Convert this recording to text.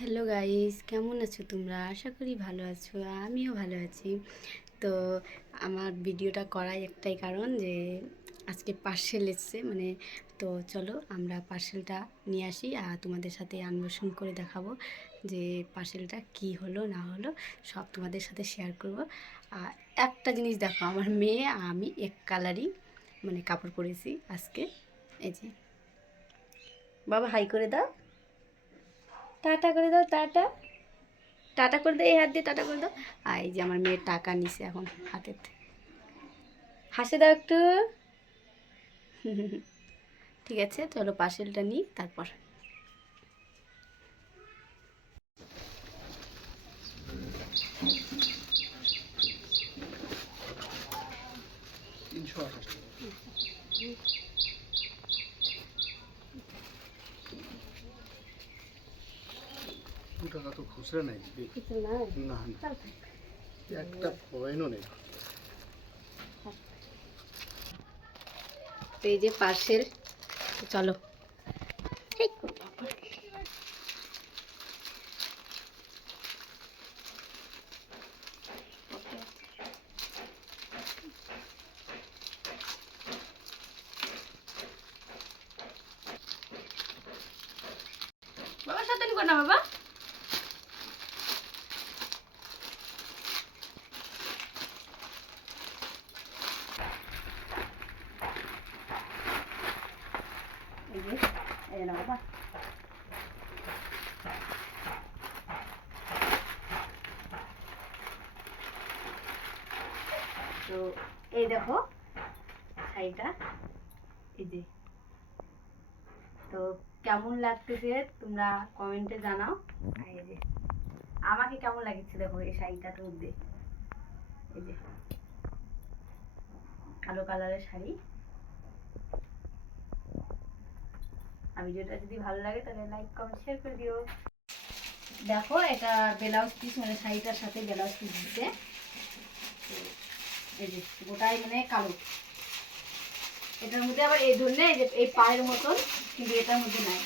Hello guys, কেমন আছো তোমরা? আশা করি ভালো আছো। আমিও ভালো আছি। তো আমার ভিডিওটা করার একটাই কারণ যে আজকে পার্সেল এসছে, তো চলো আমরা পার্সেলটা নিয়ে আসি আর তোমাদের সাথে আনবক্সিং করে দেখাবো যে পার্সেলটা কি হলো না হলো সব তোমাদের সাথে শেয়ার করব। আর একটা জিনিস দেখো, আমার মেয়ে আর আমি এক কালারই কাপড় পরেছি আজকে। এই যে বাবা হাই করে দাও, টাটা করে দাও, টাটা টাটা করে দাও, এই হাত দিয়ে টাটা করে দাও। আর এই যে আমার মেয়ের টাকা নিছে এখন হাতের, হাসে দাও একটু। ঠিক আছে, চলো পার্সেলটা নিই তারপর। টাকা তো খুচরা নেই, না না, একটা পয়েন্টও নেই। তো এই যে পার্সেল, চলো। বাবা সাথে নিব না বাবা। এই যে এই না বাবা, তো এই দেখো শাড়িটা, এই যে। তো কেমন লাগতেছে তোমরা কমেন্টে জানাও। আর এই যে আমাকে কেমন লাগছে দেখো এই শাড়িটার মধ্যে, এই যে কালো কালারের শাড়ি। আর ভিডিওটা যদি ভালো লাগে তাহলে লাইক কমেন্ট শেয়ার করে দিও। দেখো এটা ব্লাউজ পিস, শাড়িটার সাথে ব্লাউজ পিস দিতে। এই যে গোটাই কালো। এটার মধ্যে আবার এই ধরনের এই যে এই পায়ের মতন, কিন্তু এটার মধ্যে নাই।